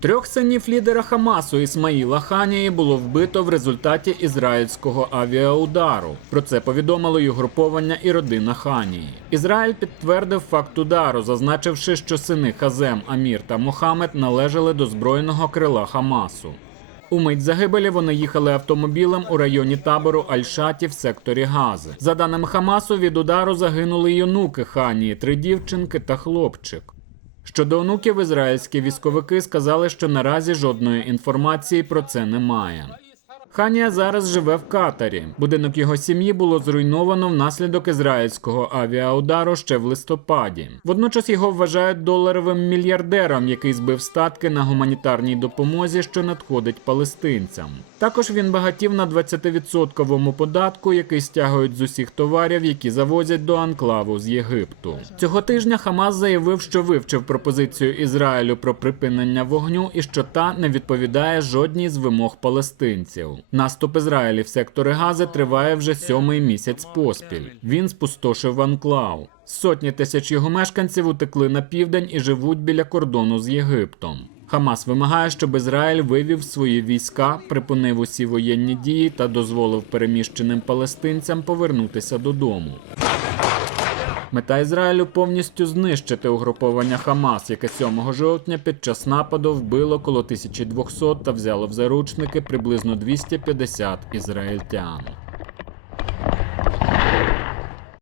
Трьох синів лідера Хамасу Ісмаїла Ханії було вбито в результаті ізраїльського авіаудару. Про це повідомило й угруповання і родина Ханії. Ізраїль підтвердив факт удару, зазначивши, що сини Хазем, Амір та Мохамед належали до збройного крила Хамасу. У мить загибелі вони їхали автомобілем у районі табору Аль-Шаті в секторі Гази. За даними Хамасу, від удару загинули й онуки Ханії, три дівчинки та хлопчик. Щодо онуків, ізраїльські військовики сказали, що наразі жодної інформації про це немає. Ханія зараз живе в Катарі. Будинок його сім'ї було зруйновано внаслідок ізраїльського авіаудару ще в листопаді. Водночас його вважають доларовим мільярдером, який збив статки на гуманітарній допомозі, що надходить палестинцям. Також він багатів на 20% податку, який стягують з усіх товарів, які завозять до анклаву з Єгипту. Цього тижня Хамас заявив, що вивчив пропозицію Ізраїлю про припинення вогню і що та не відповідає жодній з вимог палестинців. Наступ Ізраїлі в сектори Гази триває вже сьомий місяць поспіль. Він спустошив Анклау. Сотні тисяч його мешканців утекли на південь і живуть біля кордону з Єгиптом. Хамас вимагає, щоб Ізраїль вивів свої війська, припинив усі воєнні дії та дозволив переміщеним палестинцям повернутися додому. Мета Ізраїлю повністю знищити угруповання Хамас, яке 7 жовтня під час нападу вбило коло 1200 та взяло в заручники приблизно 250 ізраїльтян.